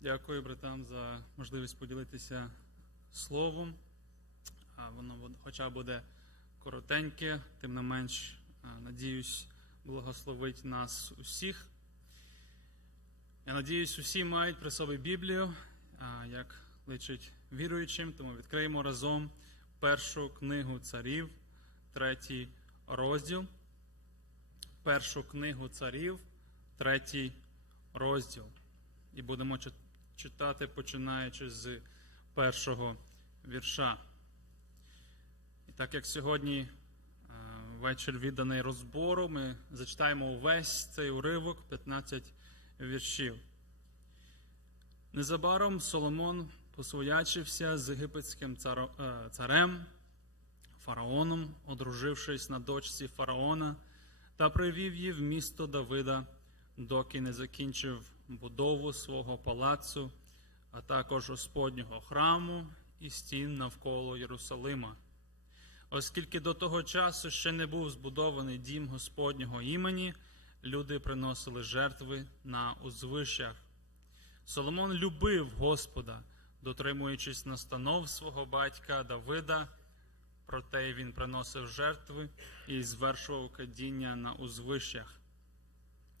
Дякую братам за можливість поділитися словом. Воно хоча буде коротеньке, тим не менш, надіюсь, благословить нас усіх. Я надіюсь, усі мають при собі Біблію, як личить віруючим, тому відкриємо разом першу книгу царів, третій розділ. Першу книгу царів, третій розділ. І будемо чит- читати, починаючи з першого вірша. І так як сьогодні е, вечір відданий розбору, ми зачитаємо увесь цей уривок, 15 віршів. Незабаром Соломон посвоячився з єгипетським е, царем фараоном, одружившись на дочці фараона, та привів її в місто Давида, доки не закінчив будову свого палацу, а також Господнього храму і стін навколо Єрусалима. Оскільки до того часу ще не був збудований дім Господнього імені, люди приносили жертви на узвищах. Соломон любив Господа, дотримуючись настанов свого батька Давида, проте він приносив жертви і звершував кадіння на узвищах.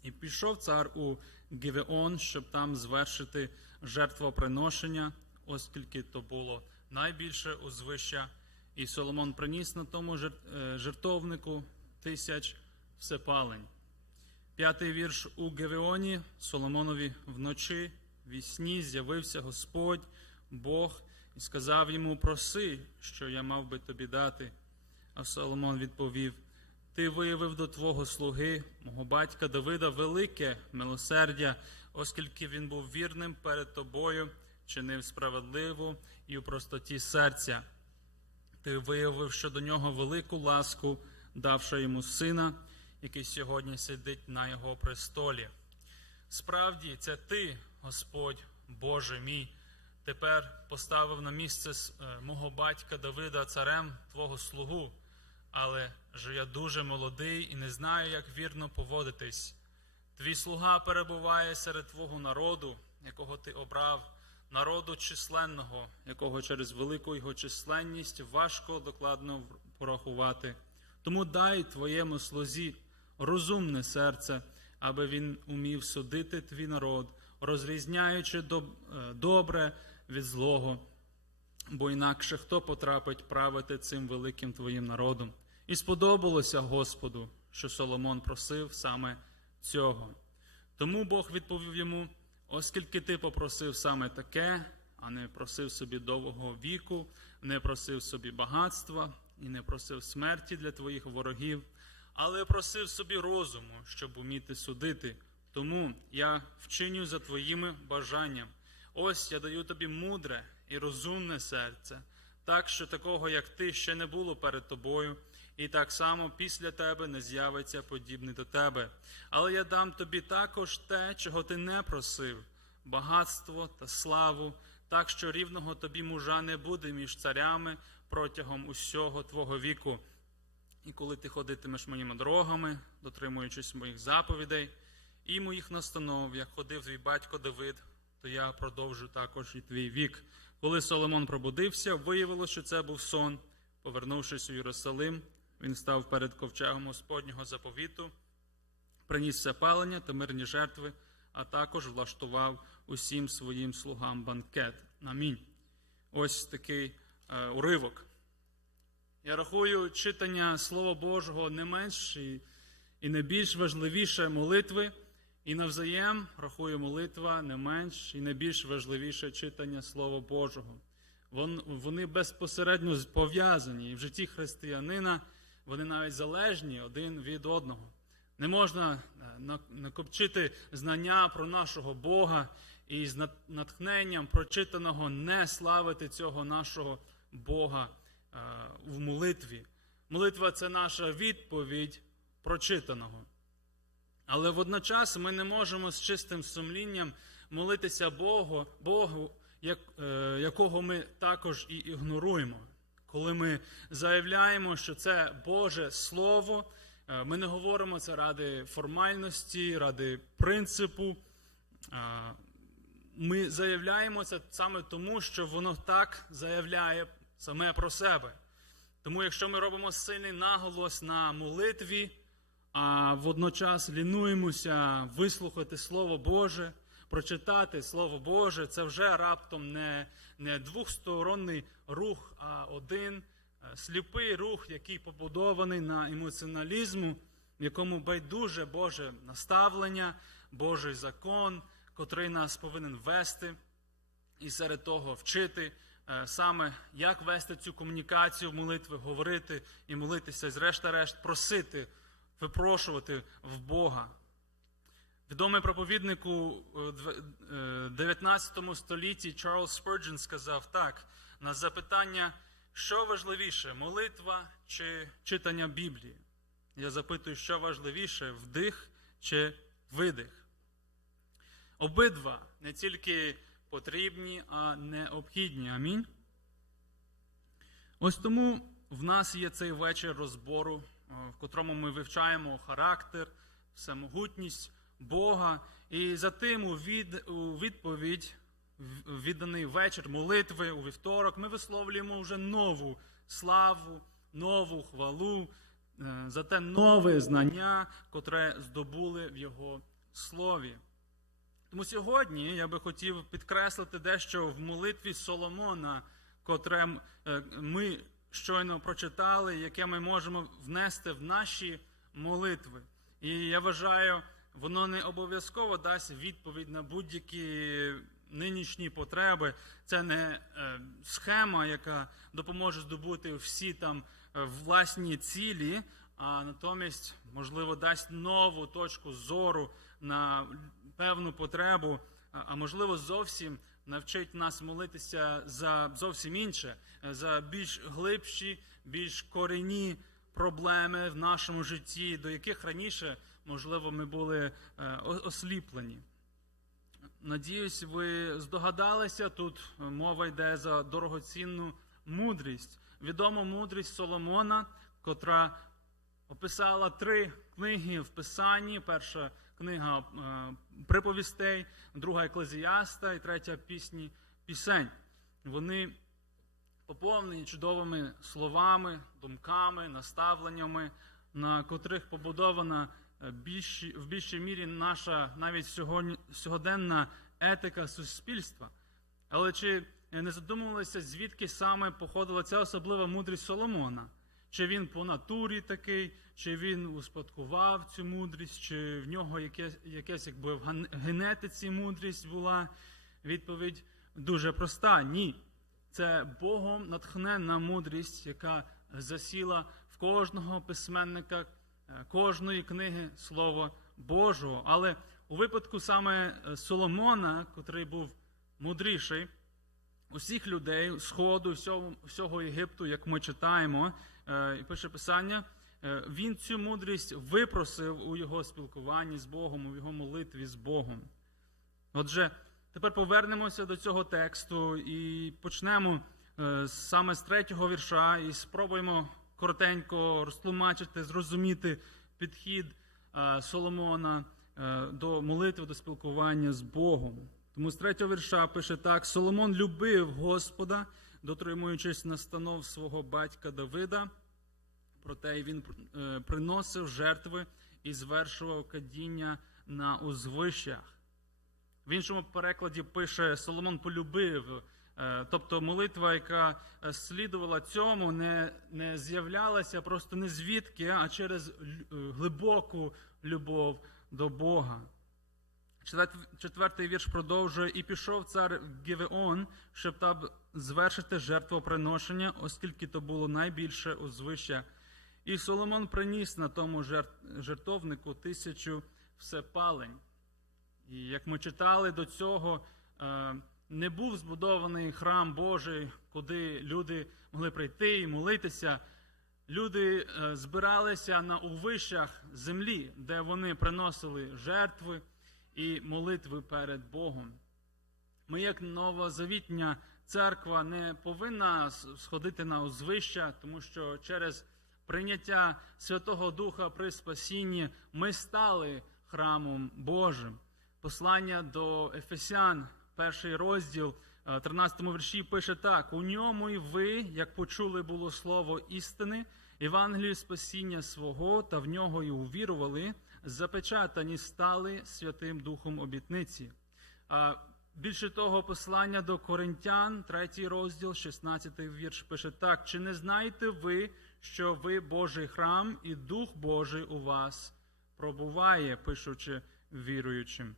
І пішов цар у Гівеон, щоб там звершити жертвоприношення, оскільки то було найбільше узвища. І Соломон приніс на тому е, жертовнику тисяч всепалень. П'ятий вірш у Гевеоні Соломонові вночі ві сні з'явився Господь, Бог, і сказав йому: Проси, що я мав би тобі дати. А Соломон відповів: Ти виявив до твого слуги, мого батька Давида, велике милосердя, оскільки він був вірним перед тобою, чинив справедливо і у простоті серця. Ти виявив щодо нього велику ласку, давши йому сина, який сьогодні сидить на його престолі. Справді, це ти, Господь, Боже мій, тепер поставив на місце е, мого батька Давида царем твого слугу, але ж я дуже молодий і не знаю, як вірно поводитись. Твій слуга перебуває серед твого народу, якого ти обрав, народу численного, якого через велику його численність важко докладно порахувати. Тому дай твоєму слузі розумне серце, аби він умів судити твій народ, розрізняючи доб- е, добре від злого, бо інакше хто потрапить правити цим великим твоїм народом. І сподобалося Господу, що Соломон просив саме цього. Тому Бог відповів йому: оскільки ти попросив саме таке, а не просив собі довгого віку, не просив собі багатства і не просив смерті для твоїх ворогів, але просив собі розуму, щоб уміти судити. Тому я вчиню за твоїми бажанням. Ось я даю тобі мудре і розумне серце, так що такого, як ти, ще не було перед тобою, і так само після тебе не з'явиться подібний до тебе. Але я дам тобі також те, чого ти не просив, багатство та славу, так що рівного тобі мужа не буде між царями протягом усього твого віку. І коли ти ходитимеш моїми дорогами, дотримуючись моїх заповідей і моїх настанов, як ходив твій батько Давид, то я продовжу також і твій вік. Коли Соломон пробудився, виявилося, що це був сон. Повернувшись у Єрусалим, він став перед ковчегом Господнього заповіту, приніс все палення та мирні жертви, а також влаштував усім своїм слугам банкет. Амінь. Ось такий е, уривок. Я рахую читання Слова Божого не менш і, і не більш важливіше молитви, і навзаєм рахую молитва не менш і не більш важливіше читання Слова Божого. Вони безпосередньо пов'язані і в житті християнина вони навіть залежні один від одного. Не можна е, накопчити знання про нашого Бога і з натхненням прочитаного не славити цього нашого Бога е, в молитві. Молитва це наша відповідь прочитаного. Але водночас ми не можемо з чистим сумлінням молитися Богу, Богу як, е, якого ми також і ігноруємо. Коли ми заявляємо, що це Боже Слово, е, ми не говоримо це ради формальності, ради принципу. Е, ми заявляємо це саме тому, що воно так заявляє саме про себе. Тому, якщо ми робимо сильний наголос на молитві, а водночас лінуємося вислухати Слово Боже, прочитати Слово Боже, це вже раптом не, не двохсторонний рух, а один е, сліпий рух, який побудований на емоціоналізму, в якому байдуже Боже наставлення, Божий закон, котрий нас повинен вести і серед того вчити е, саме, як вести цю комунікацію молитви, говорити і молитися, і зрешта-решт просити, випрошувати в Бога. Відомий проповідник у е, дв- е, 19 столітті Чарльз Спurgeon сказав так: на запитання, що важливіше, молитва чи читання Біблії? Я запитую, що важливіше, вдих чи видих? Обидва не тільки потрібні, а необхідні. Амінь. Ось тому в нас є цей вечір розбору, е, в котрому ми вивчаємо характер, всемогутність Бога. І за тим у, від, у відповідь, відданий вечір молитви у вівторок, ми висловлюємо вже нову славу, нову хвалу, е, за те нове знання, котре здобули в Його слові. Тому сьогодні я би хотів підкреслити дещо в молитві Соломона, котре е, ми щойно прочитали, яке ми можемо внести в наші молитви. І я вважаю, воно не обов'язково дасть відповідь на будь-які нинішні потреби. Це не е, схема, яка допоможе здобути всі там е, власні цілі, а натомість, можливо, дасть нову точку зору на певну потребу, а а, можливо, зовсім навчить нас молитися за зовсім інше, е, за більш глибші, більш корінні проблеми в нашому житті, до яких раніше, можливо, ми були е, осліплені. Надіюсь, ви здогадалися, тут мова йде за дорогоцінну мудрість. Відому мудрість Соломона, котра описала три книги в Писанні. Перша книга е, приповістей, друга еклезіаста і третя пісні пісень. Вони поповнені чудовими словами, думками, наставленнями, на котрих побудована е, в більшій мірі наша навіть сьогодні, сьогоденна етика суспільства. Але чи не задумувалися, звідки саме походила ця особлива мудрість Соломона? Чи він по натурі такий, чи він успадкував цю мудрість, чи в нього якесь, якесь якби в генетиці мудрість була? Відповідь дуже проста: ні. Це Богом натхненна мудрість, яка засіла в кожного письменника, е, кожної книги Слова Божого. Але у випадку саме е, Соломона, котрий був мудріший, усіх людей сходу, всього, всього Єгипту, як ми читаємо, е, і пише Писання, він цю мудрість випросив у його спілкуванні з Богом, у його молитві з Богом. Отже, тепер повернемося до цього тексту і почнемо е, саме з третього вірша і спробуємо коротенько розтлумачити, зрозуміти підхід е, Соломона е, до молитви, до спілкування з Богом. Тому з третього вірша пише так: Соломон любив Господа, дотримуючись настанов свого батька Давида. Проте він е, приносив жертви і звершував кадіння на узвищах. В іншому перекладі пише Соломон полюбив. Е, Тобто молитва, яка слідувала цьому, не, не з'являлася просто не звідки, а через е, глибоку любов до Бога. Четвертий вірш продовжує: і пішов цар Гівеон, щоб там звершити жертвоприношення, оскільки то було найбільше узвища. І Соломон приніс на тому жертовнику тисячу всепалень. І як ми читали до цього, е, не був збудований храм Божий, куди люди могли прийти і молитися. Люди е, збиралися на увищах землі, де вони приносили жертви і молитви перед Богом. Ми, як новозавітня церква, не повинна сходити на узвища, тому що через прийняття Святого Духа при спасінні ми стали храмом Божим. Послання до Ефесян, перший розділ, е, 13 вірші пише так: у ньому і ви, як почули було слово істини, Євангелію спасіння свого, та в нього і увірували, запечатані стали Святим Духом обітниці. Більше того, послання до Коринтян, третій розділ, 16 вірш, пише так: чи не знаєте ви, що ви Божий храм, і Дух Божий у вас пробуває, пишучи віруючим?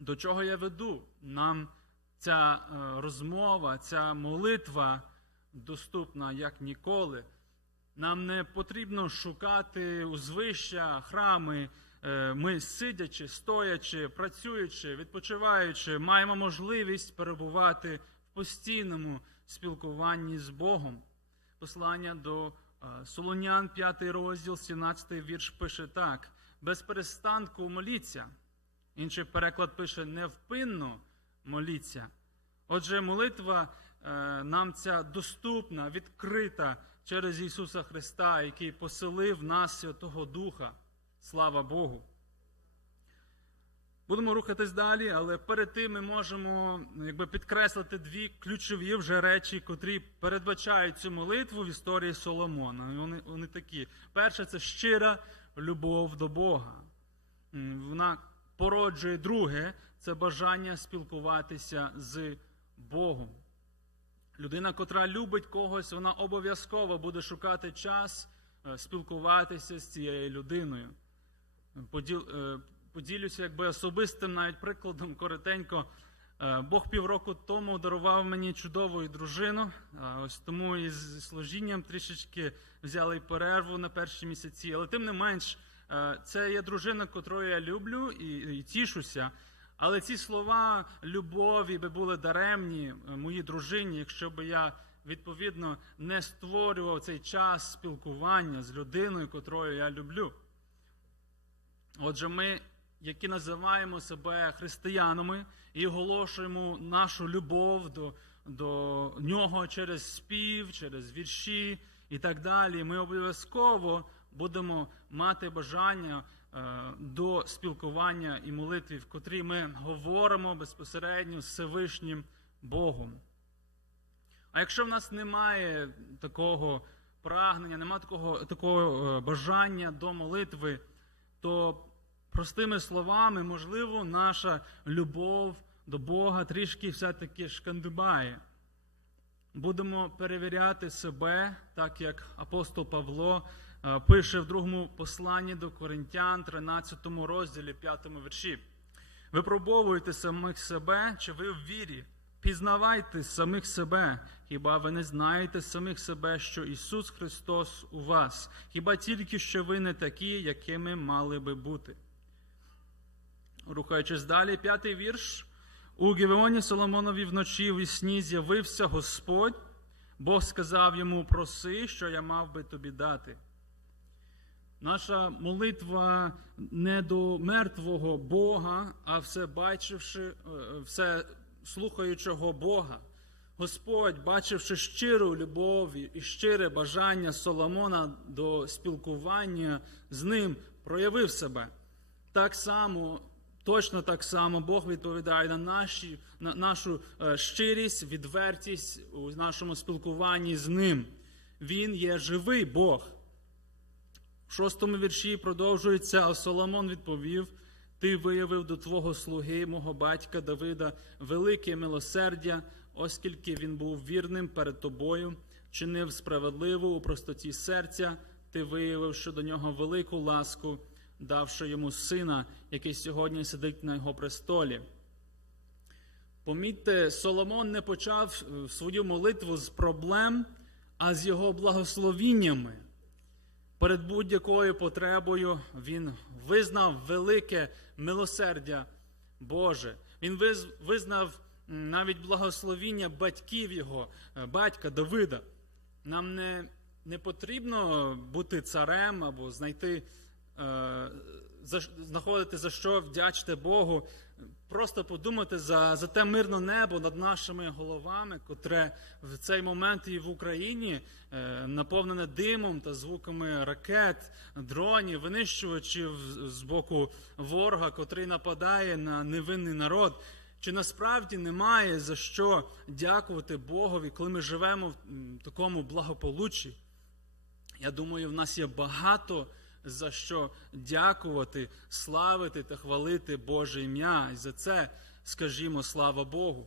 До чого я веду? Нам ця е, розмова, ця молитва доступна як ніколи. Нам не потрібно шукати узвища, храми. Е, Ми сидячи, стоячи, працюючи, відпочиваючи, маємо можливість перебувати в постійному спілкуванні з Богом. Послання до е, Солонян, 5 розділ, 17 вірш пише так: без перестанку моліться. Інший переклад пише невпинно моліться. Отже, молитва е, нам ця доступна, відкрита через Ісуса Христа, який поселив нас Святого Духа. Слава Богу. Будемо рухатись далі, але перед тим ми можемо якби, підкреслити дві ключові вже речі, котрі передбачають цю молитву в історії Соломона. Вони, вони такі. Перше, це щира любов до Бога. Вона породжує друге це бажання спілкуватися з Богом. Людина, котра любить когось, вона обов'язково буде шукати час е, спілкуватися з цією людиною. Поділ, поділюся якби особистим навіть прикладом коротенько. Е, Бог півроку тому дарував мені чудову дружину. Е, Ось тому із служінням трішечки взяли перерву на перші місяці. Але тим не менш, е, це є дружина, котрою я люблю і, і тішуся. Але ці слова любові би були даремні моїй дружині, якщо б я відповідно не створював цей час спілкування з людиною, котрою я люблю. Отже, ми, які називаємо себе християнами і оголошуємо нашу любов до, до нього через спів, через вірші і так далі, ми обов'язково будемо мати бажання е, до спілкування і молитви, в котрій ми говоримо безпосередньо з Всевишнім Богом. А якщо в нас немає такого прагнення, немає такого, такого е, бажання до молитви, то простими словами, можливо, наша любов до Бога трішки все-таки шкандибає. Будемо перевіряти себе, так як апостол Павло е, пише в другому посланні до Коринтян, 13 розділі, 5 вірші. Випробовуйте самих себе, чи ви в вірі. Пізнавайте самих себе, хіба ви не знаєте самих себе, що Ісус Христос у вас, хіба тільки що ви не такі, якими мали би бути. Рухаючись далі, п'ятий вірш. У Гівеоні Соломонові вночі в сні з'явився Господь. Бог сказав йому: проси, що я мав би тобі дати. Наша молитва не до мертвого Бога, а все бачивши, е, все слухаючого Бога. Господь, бачивши щиру любов і щире бажання Соломона до спілкування з ним, проявив себе. Так само, точно так само Бог відповідає на, наші, на нашу е, щирість, відвертість у нашому спілкуванні з ним. Він є живий Бог. В шостому вірші продовжується, а Соломон відповів: Ти виявив до твого слуги, мого батька Давида, велике милосердя, оскільки він був вірним перед тобою, чинив справедливо у простоті серця, ти виявив щодо нього велику ласку, давши йому сина, який сьогодні сидить на його престолі. Помітьте, Соломон не почав е, свою молитву з проблем, а з його благословіннями. Перед будь-якою потребою він визнав велике милосердя Боже. Він визнав навіть благословіння батьків його, е, батька Давида. Нам не, не потрібно бути царем або знайти, знаходити за що вдячити Богу. Просто подумати за, за те мирне небо над нашими головами, котре в цей момент і в Україні е, наповнене димом та звуками ракет, дронів, винищувачів з боку ворога, котрий нападає на невинний народ. Чи насправді немає за що дякувати Богові, коли ми живемо в такому благополуччі? Я думаю, в нас є багато за що дякувати, славити та хвалити Боже ім'я. І за це скажімо слава Богу.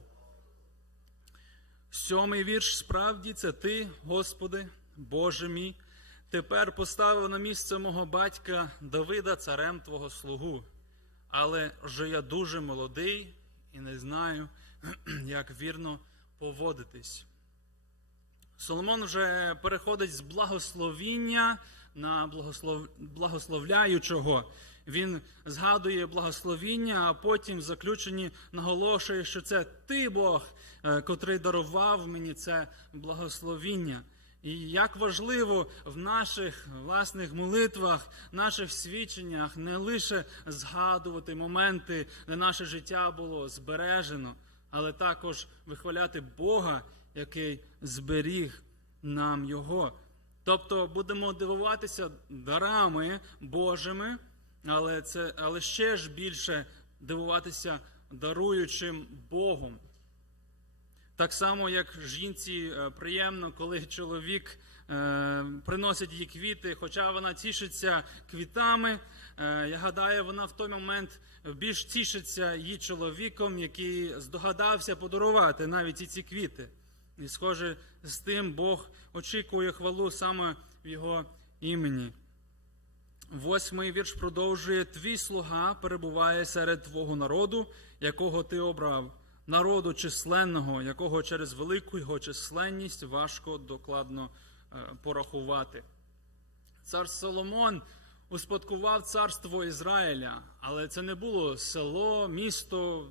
Сьомий вірш справді це ти, Господи, Боже мій, тепер поставив на місце мого батька Давида царем Твого слугу. Але вже я дуже молодий і не знаю, як вірно поводитись. Соломон вже переходить з благословіння на благослов... благословляючого. Він згадує благословіння, а потім в заключенні наголошує, що це ти Бог, е, котрий дарував мені це благословіння. І як важливо в наших власних молитвах, наших свідченнях не лише згадувати моменти, де наше життя було збережено, але також вихваляти Бога, який зберіг нам його. Тобто будемо дивуватися дарами Божими, але, це, але ще ж більше дивуватися даруючим Богом. Так само, як жінці е, приємно, коли чоловік е, приносить їй квіти, хоча вона тішиться квітами. Е, я гадаю, вона в той момент більш тішиться її чоловіком, який здогадався подарувати навіть і ці квіти. І, схоже, з тим Бог очікує хвалу саме в його імені. Восьмий вірш продовжує: Твій слуга перебуває серед твого народу, якого ти обрав, народу численного, якого через велику його численність важко докладно е, порахувати. Цар Соломон успадкував царство Ізраїля, але це не було село, місто,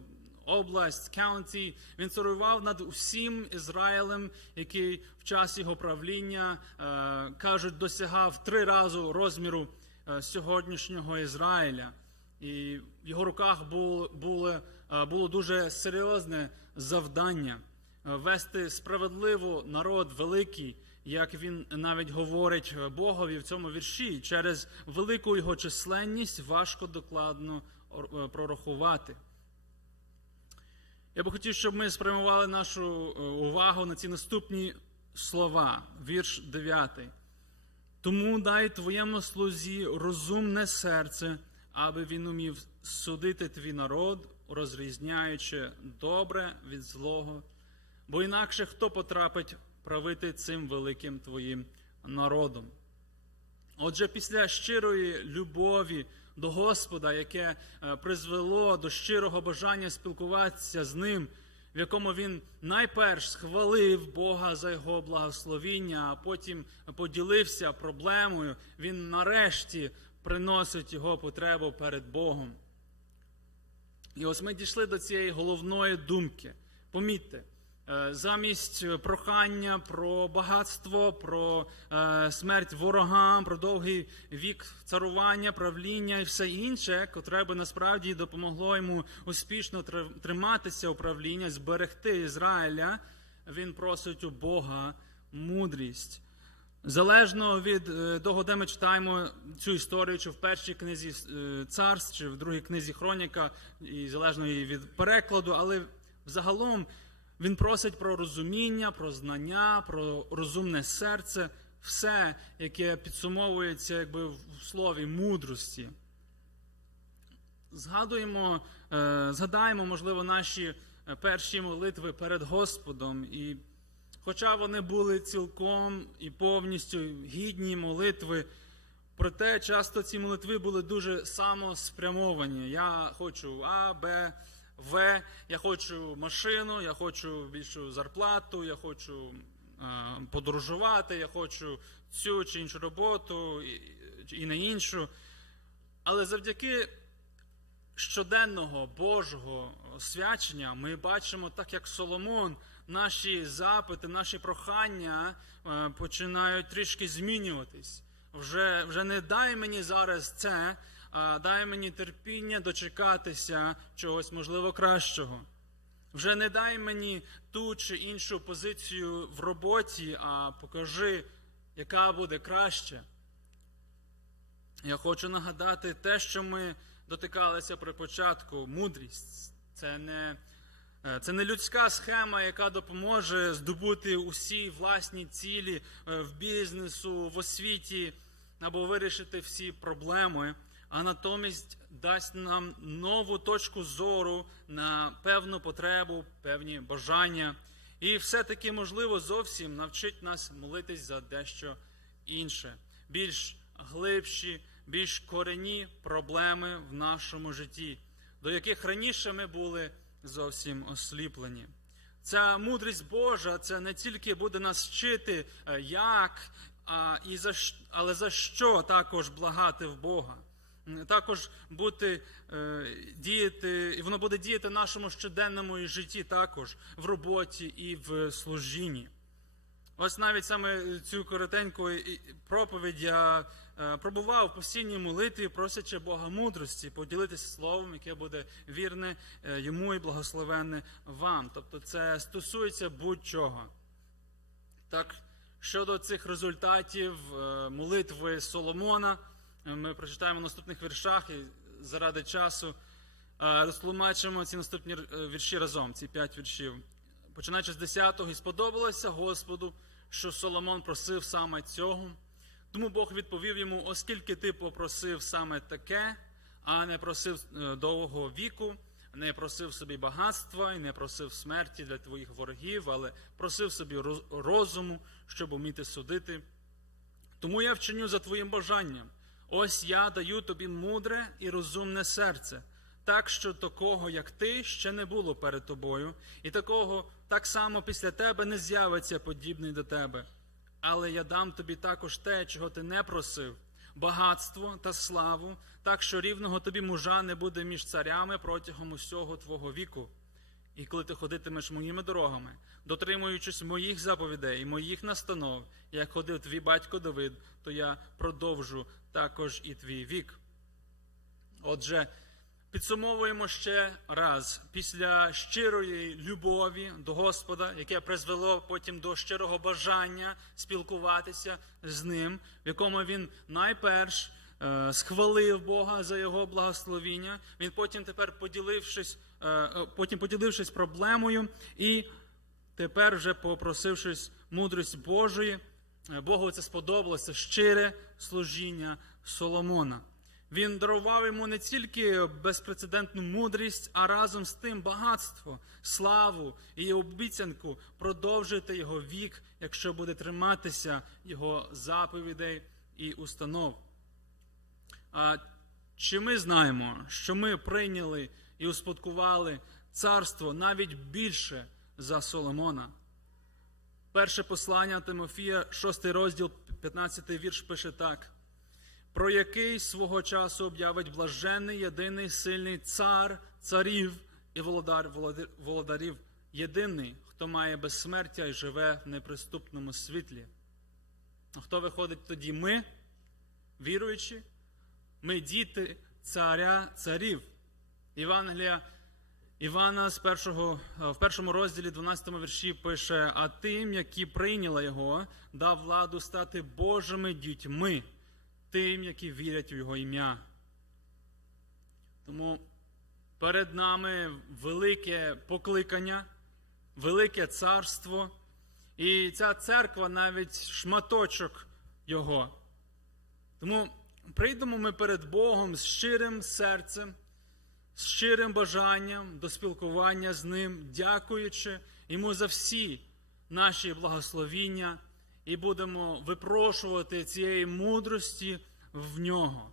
область, каунті. Він царював над усім Ізраїлем, який в час його правління, е, кажуть, досягав три рази розміру е, сьогоднішнього Ізраїля. І в його руках було, було, е, було дуже серйозне завдання вести справедливо народ великий, як він навіть говорить Богові в цьому вірші, через велику його численність важко докладно прорахувати. Я би хотів, щоб ми спрямували нашу е, увагу на ці наступні слова, вірш 9. Тому дай твоєму слузі розумне серце, аби він умів судити твій народ, розрізняючи добре від злого, бо інакше хто потрапить правити цим великим твоїм народом. Отже, після щирої любові до Господа, яке е, призвело до щирого бажання спілкуватися з ним, в якому він найперш схвалив Бога за його благословіння, а потім поділився проблемою, він нарешті приносить його потребу перед Богом. І ось ми дійшли до цієї головної думки. Помітьте, замість прохання про багатство, про е, смерть ворогам, про довгий вік царування, правління і все інше, котре би насправді допомогло йому успішно триматися управління, зберегти Ізраїля, він просить у Бога мудрість. Залежно від е, того, де ми читаємо цю історію, чи в першій книзі е, царств, чи в другій книзі Хроніка, і залежно від перекладу, але взагалом він просить про розуміння, про знання, про розумне серце, все, яке підсумовується якби в слові мудрості. Згадуємо, е, згадаємо, можливо, наші е, перші молитви перед Господом. І хоча вони були цілком і повністю гідні молитви, проте часто ці молитви були дуже самоспрямовані. Я хочу А, Б, В, я хочу машину, я хочу більшу зарплату, я хочу е, подорожувати, я хочу цю чи іншу роботу і, і на іншу. Але завдяки щоденного Божого свячення ми бачимо, так як Соломон, наші запити, наші прохання е, починають трішки змінюватись. Вже, вже не дай мені зараз це, а дай мені терпіння дочекатися чогось можливо кращого. Вже не дай мені ту чи іншу позицію в роботі, а покажи, яка буде краще. Я хочу нагадати те, що ми дотикалися при початку. Мудрість це не Е, Це не людська схема, яка допоможе здобути усі власні цілі е, в бізнесу, в освіті або вирішити всі проблеми, а натомість дасть нам нову точку зору на певну потребу, певні бажання. І все-таки, можливо, зовсім навчить нас молитись за дещо інше, більш глибші, більш корені проблеми в нашому житті, до яких раніше ми були зовсім осліплені. Ця мудрість Божа це не тільки буде нас вчити, е, як, а, і за, але за що також благати в Бога. Також бути е, діяти, і воно буде діяти в нашому щоденному житті також в роботі і в служінні. Ось навіть саме цю коротеньку проповідь я е, пробував в постійній молитві, просячи Бога мудрості, поділитися словом, яке буде вірне е, йому і благословенне вам. Тобто це стосується будь-чого. Так, щодо цих результатів молитви Соломона, ми прочитаємо в наступних віршах і заради часу е, розтлумачимо ці наступні е, вірші разом, ці п'ять віршів. Починаючи з 10-го, і сподобалося Господу, що Соломон просив саме цього. Тому Бог відповів йому: оскільки ти попросив саме таке, а не просив е, довгого віку, не просив собі багатства і не просив смерті для твоїх ворогів, але просив собі розуму, щоб уміти судити. Тому я вчиню за твоїм бажанням. Ось я даю тобі мудре і розумне серце, так що такого, як ти, ще не було перед тобою, і такого так само після тебе не з'явиться подібний до тебе. Але я дам тобі також те, чого ти не просив, багатство та славу, так що рівного тобі мужа не буде між царями протягом усього твого віку. І коли ти ходитимеш моїми дорогами, дотримуючись моїх заповідей моїх настанов, як ходив твій батько Давид, то я продовжу також і твій вік. Отже, підсумовуємо ще раз після щирої любові до Господа, яке призвело потім до щирого бажання спілкуватися з ним, в якому він найперш е, схвалив Бога за його благословіння. Він потім тепер поділившись, потім поділившись проблемою і тепер вже попросившись мудрість Божої, е, Богу це сподобалося щире служіння Соломона. Він дарував йому не тільки безпрецедентну мудрість, а разом з тим багатство, славу і обіцянку продовжити його вік, якщо буде триматися його заповідей і установ. А чи ми знаємо, що ми прийняли і успадкували царство навіть більше за Соломона? Перше послання Тимофія, 6 розділ, 15 вірш пише так: про який свого часу об'явить блаженний, єдиний сильний цар царів і володар володар- володарів, єдиний, хто має безсмертя і живе в неприступному світлі. Хто виходить тоді? Ми, віруючі, ми діти царя царів. Євангелія Івана з першого, е, в першому розділі 12 вірші пише: А тим, які прийняли його, дав владу стати Божими дітьми, тим, які вірять у Його ім'я. Тому перед нами велике покликання, велике царство, і ця церква навіть шматочок Його. Тому прийдемо ми перед Богом з щирим серцем, з щирим бажанням до спілкування з Ним, дякуючи йому за всі наші благословіння, і будемо випрошувати цієї мудрості в нього.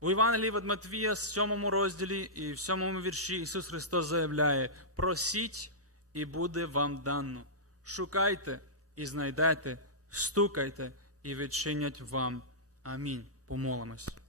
У Євангелії від Матвія, 7 розділі і в 7 вірші Ісус Христос заявляє: просіть, і буде вам дано. Шукайте і знайдете, стукайте, і відчинять вам. Амінь. Помолимось.